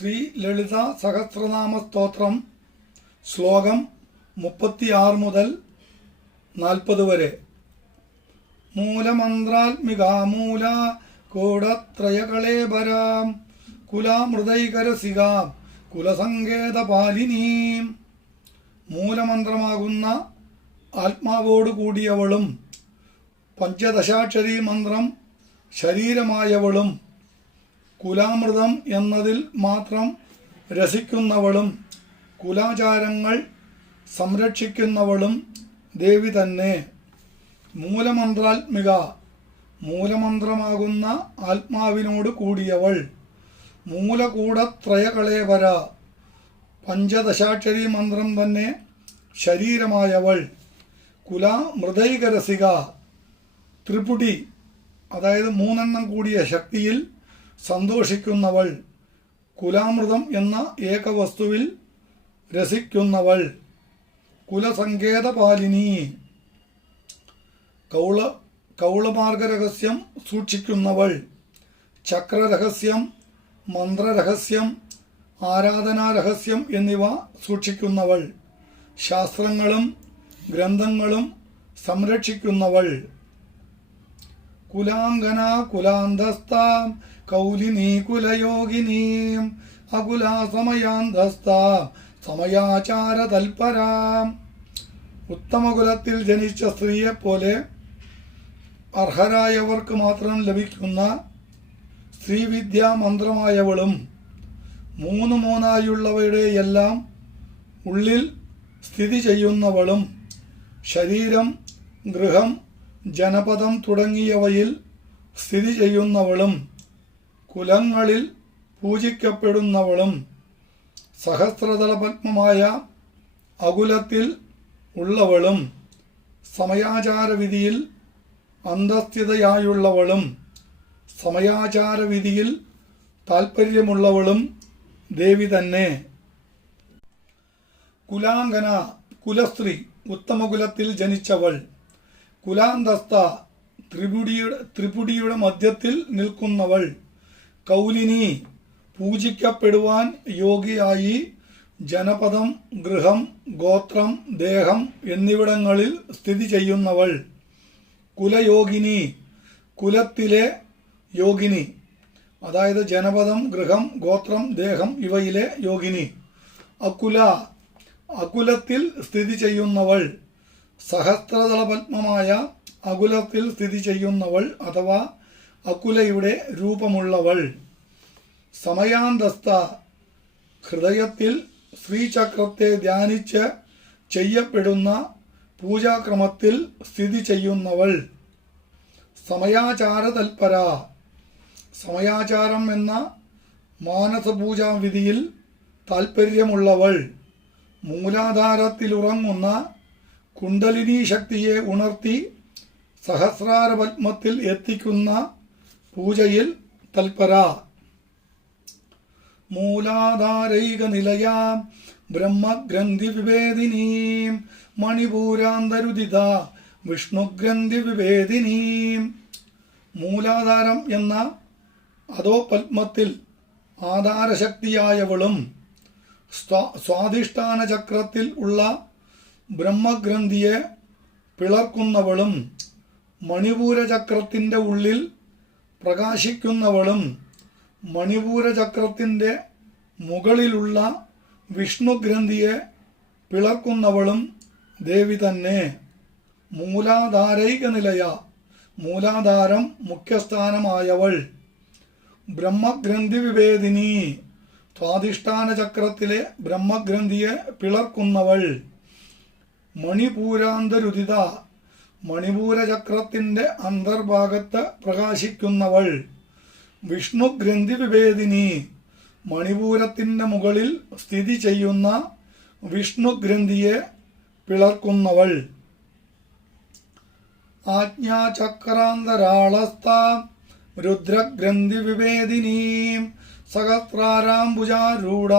ശ്രീ ലളിത സഹസ്രനാമ സ്തോത്രം ശ്ലോകം 36 മുതൽ 40 വരെ. മൂലമന്ത്രാത്മികാമൂല കോടത്രയകളേബരാം കുലാമൃതൈകരസികാം കുലസങ്കേതപാലിനീം. മൂലമന്ത്രമാകുന്ന ആത്മാവോട് കൂടിയവളും പഞ്ചദശാക്ഷരി മന്ത്രം ശരീരമായവളും കുലാമൃതം എന്നതിൽ മാത്രം രസിക്കുന്നവളും കുലാചാരങ്ങൾ സംരക്ഷിക്കുന്നവളും ദേവി തന്നെ. മൂലമന്ത്രാത്മിക, മൂലമന്ത്രമാകുന്ന ആത്മാവിനോട് കൂടിയവൾ. മൂലകൂടത്രയകളേവര, പഞ്ചദശാക്ഷരി മന്ത്രം തന്നെ ശരീരമായവൾ. കുലാമൃതൈകരസിക, ത്രിപുടി അതായത് 3 കൂടിയ ശക്തിയിൽ സന്തോഷിക്കുന്നവൾ. കുലാമൃതം എന്ന ഏകവസ്തുവിൽ രസിക്കുന്നവൾ. കുലസങ്കേതപാലിനി, കൗളമാർഗരഹസ്യം സൂക്ഷിക്കുന്നവൾ. ചക്രരഹസ്യം, മന്ത്രരഹസ്യം, ആരാധനാരഹസ്യം എന്നിവ സൂക്ഷിക്കുന്നവൾ. ശാസ്ത്രങ്ങളും ഗ്രന്ഥങ്ങളും സംരക്ഷിക്കുന്നവൾ. കുലാംഗന കുലാന്തസ്ഥ കൗലിനീ കുലയോഗിനീം അകുലാസമയാന്തസ്ഥ സമയാചാര തൽപരാം. ഉത്തമകുലത്തിൽ ജനിച്ച സ്ത്രീയെപ്പോലെ അർഹരായവർക്ക് മാത്രം ലഭിക്കുന്ന ശ്രീവിദ്യാ മന്ത്രമായവളും 3 എല്ലാം ഉള്ളിൽ സ്ഥിതി ചെയ്യുന്നവളും ശരീരം, ഗൃഹം, ജനപദം തുടങ്ങിയവയിൽ സ്ഥിതി ചെയ്യുന്നവളും കുലങ്ങളിൽ പൂജിക്കപ്പെടുന്നവളും സഹസ്രതല പത്മമായ അകുലത്തിൽ ഉള്ളവളും സമയാചാരവിധിയിൽ അന്തസ്ഥിതയായുള്ളവളും സമയാചാരവിധിയിൽ താൽപ്പര്യമുള്ളവളും ദേവി തന്നെ. കുലാംഗന, കുലസ്ത്രീ, ഉത്തമകുലത്തിൽ ജനിച്ചവൾ. കുലാന്തസ്ഥ, ത്രിപുടിയുടെ മധ്യത്തിൽ നിൽക്കുന്നവൾ. കൗലിനി, പൂജിക്കപ്പെടുവാൻ യോഗ്യയായി ജനപദം, ഗൃഹം, ഗോത്രം, ദേഹം എന്നിവിടങ്ങളിൽ സ്ഥിതി ചെയ്യുന്നവൾ. കുലയോഗിനി, കുലത്തിലെ യോഗിനി അതായത് ജനപദം, ഗൃഹം, ഗോത്രം, ദേഹം ഇവയിലെ യോഗിനി. അകുല, അകുലത്തിൽ സ്ഥിതി ചെയ്യുന്നവൾ. സഹസ്രദള പത്മമായ അകുലത്തിൽ സ്ഥിതി ചെയ്യുന്നവൾ അഥവാ അകുലയുടെ രൂപമുള്ളവൾ. സമയാന്തസ്ഥ, ഹൃദയത്തിൽ ശ്രീചക്രത്തെ ധ്യാനിച്ച് ചെയ്യപ്പെടുന്ന പൂജാക്രമത്തിൽ സ്ഥിതി ചെയ്യുന്നവൾ. സമയാചാര തൽപര, സമയാചാരം എന്ന മാനസപൂജാവിധിയിൽ താൽപ്പര്യമുള്ളവൾ. മൂലാധാരത്തിലുറങ്ങുന്ന കുണ്ടലിനി ശക്തിയെ ഉണർത്തി സഹസ്രാര പത്മത്തിൽ എത്തിക്കുന്ന പൂജയിൽ തൽപര. മൂലാധാരൈക നിലയാ ബ്രഹ്മഗ്രന്ഥി വിവേദിനീം മണിപൂരാന്തരുദിത വിഷ്ണുഗ്രന്ഥി വിവേദിനീം. മൂലാധാരം എന്ന അതോ പത്മത്തിൽ ആധാരശക്തിയായവളും സ്വാധിഷ്ഠാന ചക്രത്തിൽ ഉള്ള ബ്രഹ്മഗ്രന്ഥിയെ പിളർക്കുന്നവളും മണിപൂരചക്രത്തിൻ്റെ ഉള്ളിൽ പ്രകാശിക്കുന്നവളും മണിപൂരചക്രത്തിൻ്റെ മുകളിലുള്ള വിഷ്ണുഗ്രന്ഥിയെ പിളർക്കുന്നവളും ദേവി തന്നെ. മൂലാധാരൈക നിലയ, മൂലാധാരം മുഖ്യസ്ഥാനമായവൾ. ബ്രഹ്മഗ്രന്ഥി വിവേദിനി, സ്വാധിഷ്ഠാന ചക്രത്തിലെ ബ്രഹ്മഗ്രന്ഥിയെ പിളർക്കുന്നവൾ. മണിപൂരാന്തരുദിത, മണിപൂരചക്രത്തിൻ്റെ അന്തർഭാഗത്ത് പ്രകാശിക്കുന്നവൾ. വിഷ്ണുഗ്രന്ഥി വിവേദിനി, മണിപൂരത്തിൻ്റെ മുകളിൽ സ്ഥിതി ചെയ്യുന്ന വിഷ്ണുഗ്രന്ഥിയെ പിളർക്കുന്നവൾ. ആജ്ഞാചക്രാന്തരാളസ്ഥ രുദ്രഗ്രന്ഥി വിവേദിനീം സഹസ്രാരാംബുജാരൂഢ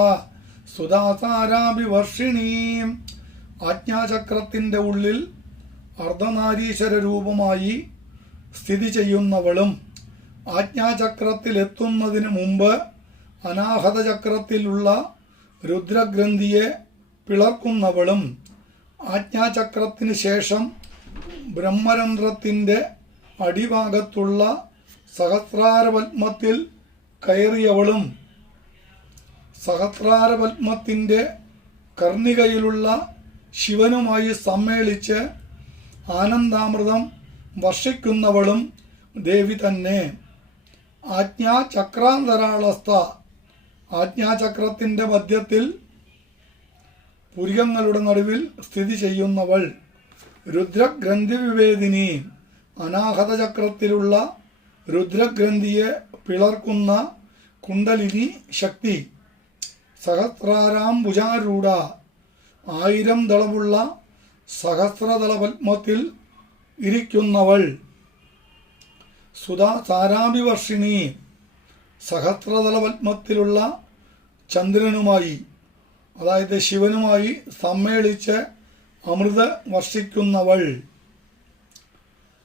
സുധാസാരാഭിവർഷിണീം. ആജ്ഞാചക്രത്തിൻ്റെ ഉള്ളിൽ അർദ്ധനാരീശ്വര രൂപമായി സ്ഥിതി ചെയ്യുന്നവളും ആജ്ഞാചക്രത്തിലെത്തുന്നതിന് മുമ്പ് അനാഹത ചക്രത്തിലുള്ള രുദ്രഗ്രന്ഥിയെ പിളർക്കുന്നവളും ആജ്ഞാചക്രത്തിന് ശേഷം ബ്രഹ്മരന്ധ്രത്തിൻ്റെ അടിഭാഗത്തുള്ള സഹസ്രാരപത്മത്തിൽ കയറിയവളും സഹസ്രാരപത്മത്തിൻ്റെ കർണികയിലുള്ള ശിവനുമായി സമ്മേളിച്ച് ആനന്ദാമൃതം വർഷിക്കുന്നവളും ദേവി തന്നെ. ആജ്ഞാചക്രാന്തരാളസ്ഥ, ആജ്ഞാചക്രത്തിൻ്റെ മധ്യത്തിൽ പുരികങ്ങളുടെ നടുവിൽ സ്ഥിതി ചെയ്യുന്നവൾ. രുദ്രഗ്രന്ഥി വിവേദിനി, അനാഹത ചക്രത്തിലുള്ള രുദ്രഗ്രന്ഥിയെ പിളർക്കുന്ന കുണ്ടലിനി ശക്തി. സഹസ്രാരാംബുജാരൂഢ, 1000 ദളമുള്ള സഹസ്രദള പത്മത്തിൽ ഇരിക്കുന്നവൾ. സുധാ സാരാഭിവർഷിണി, സഹസ്രദള പത്മത്തിലുള്ള ചന്ദ്രനുമായി, അതായത് ശിവനുമായി സമ്മേളിച്ച് അമൃത വർഷിക്കുന്നവൾ.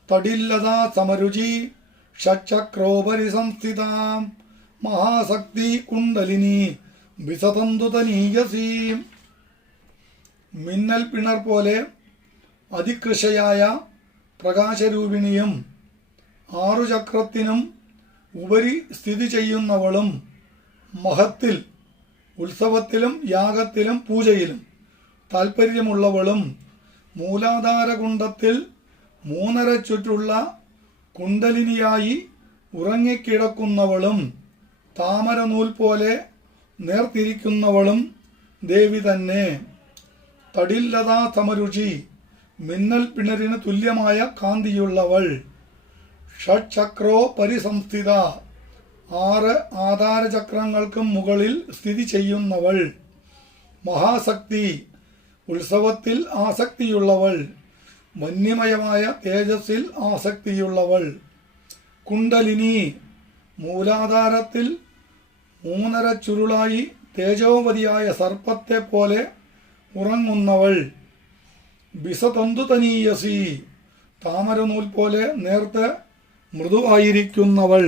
തടില്ലതാ സമരുചി ഷച്ചക്രോപരി സംസ്ഥിത മഹാശക്തി കുണ്ടലിനി വിസതന്തുതനീയസീ. മിന്നൽ പിണർ പോലെ അതികൃശയായ പ്രകാശരൂപിണിയും 6 ചക്രത്തിനും ഉപരി സ്ഥിതി ചെയ്യുന്നവളും, മഹത്തിൽ, ഉത്സവത്തിലും യാഗത്തിലും പൂജയിലും താൽപ്പര്യമുള്ളവളും, മൂലാധാരകുണ്ടത്തിൽ 3.5 ചുറ്റുള്ള കുണ്ടലിനിയായി ഉറങ്ങിക്കിടക്കുന്നവളും, താമരനൂൽ പോലെ നേർത്തിരിക്കുന്നവളും ദേവി തന്നെ. തടില്ലതാ സമരുചി, മിന്നൽ പിണരിന് തുല്യമായ കാന്തിയുള്ളവൾ. ഷഡ്ചക്രോ പരിസംസ്ഥിത, 6 ആധാരചക്രങ്ങൾക്കും മുകളിൽ സ്ഥിതി ചെയ്യുന്നവൾ. മഹാശക്തി, ഉത്സവത്തിൽ ആസക്തിയുള്ളവൾ, വന്യമയമായ തേജസ്സിൽ ആസക്തിയുള്ളവൾ. കുണ്ടലിനി, മൂലാധാരത്തിൽ 3.5 ചുരുളായി തേജോവതിയായ സർപ്പത്തെ പോലെ ഉറങ്ങുന്നവൾ. ബിസതന്തുതനീയസി, താമരനൂൽ പോലെ നേർത്ത് മൃദുവായിരിക്കുന്നവൾ.